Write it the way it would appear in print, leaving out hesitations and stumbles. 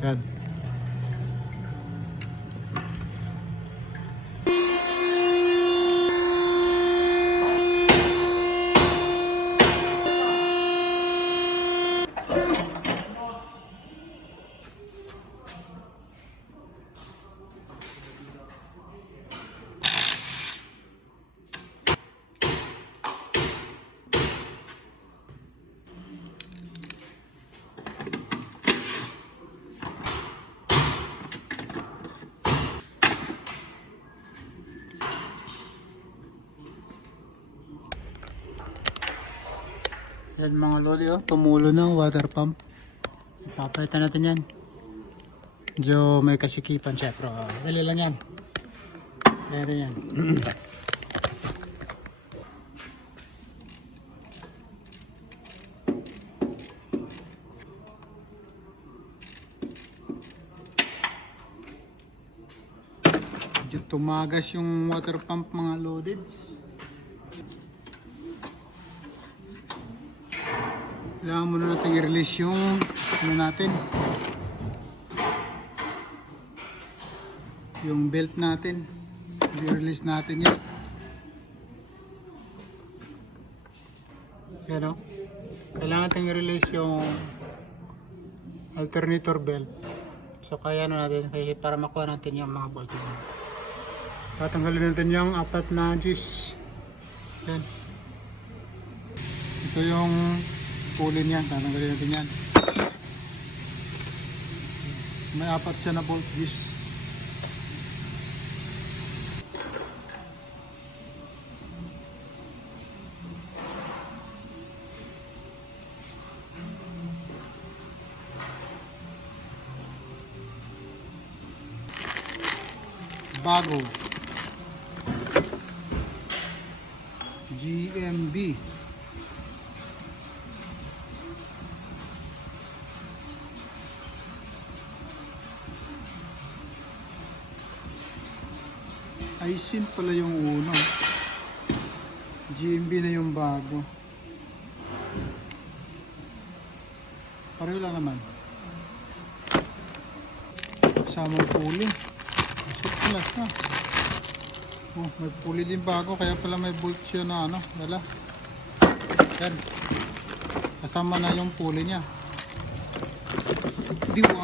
Yan. Yan mga lodi, oh, tumulo na water pump. Ipapalitan natin yan. Medyo may kasikipan siya, pero dali lang yan. Dali yan. Medyo tumagas yung water pump mga lodids. Kailangan muna natin i-release yung yung belt natin. I-release natin yan. Pero kailangan natin i-release yung alternator belt. So kaya natin para makuha natin yung mga bolt. Tatanggalin natin yung 4 na G's. Yan. Ito yung pulley niya, tatanggalin natin yan. May 4 siya na bolt G's. Bago GMB Aisin pala yung uno, GMB na yung bago. Pareho lang naman. Kasamang pulley. Plus na. Oh, may pulley din bago, kaya pala may bolt siya na ano, wala. Yan. Kasama na yung pulley niya. Di wow,